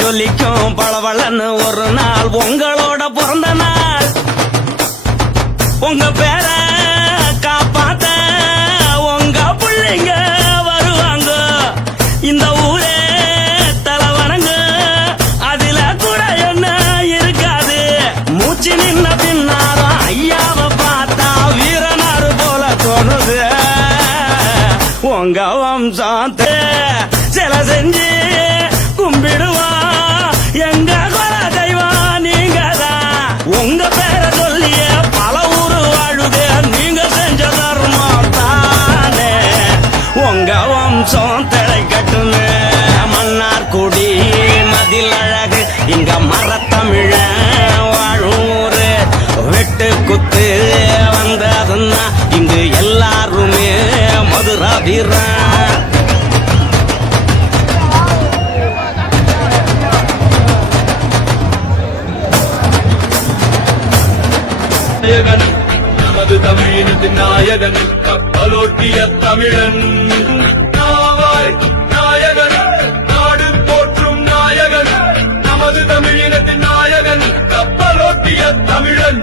ஜொலிக்கும் பளபளன்னு ஒரு நாள் உங்களோட பிறந்த நாள். உங்க பேர காப்பாத்த உங்க பிள்ளைங்க வருவாங்க. இந்த ஊரே தலைவணங்க, அதுல கூட என்ன இருக்காது. மூச்சு நின்ன பின்னாரும் ஐயாவை பார்த்தா வீரனாரு போல தோணுது. உங்க வம்சத்தை சில செஞ்சு கும்பிடுவா எங்க குல தெய்வம் நீங்க தான். உங்க பேரை சொல்லிய பல ஊரு வாழுது, நீங்க செஞ்ச தர்மம் தானே. உங்க வம்சம் திளைக்கட்டுன்னு மன்னார் குடி மதில் அழகு இங்க மரத்தமிழ வாழூரு. வெட்டு குத்து வந்ததுன்னா இங்கு எல்லாருமே மதுரா வீரன். நமது தமிழினத்தின் நாயகன் கப்பலோட்டிய தமிழன். நாயகன் நாடு போற்றும் நாயகன், நமது தமிழினத்தின் நாயகன் கப்பலோட்டிய தமிழன்.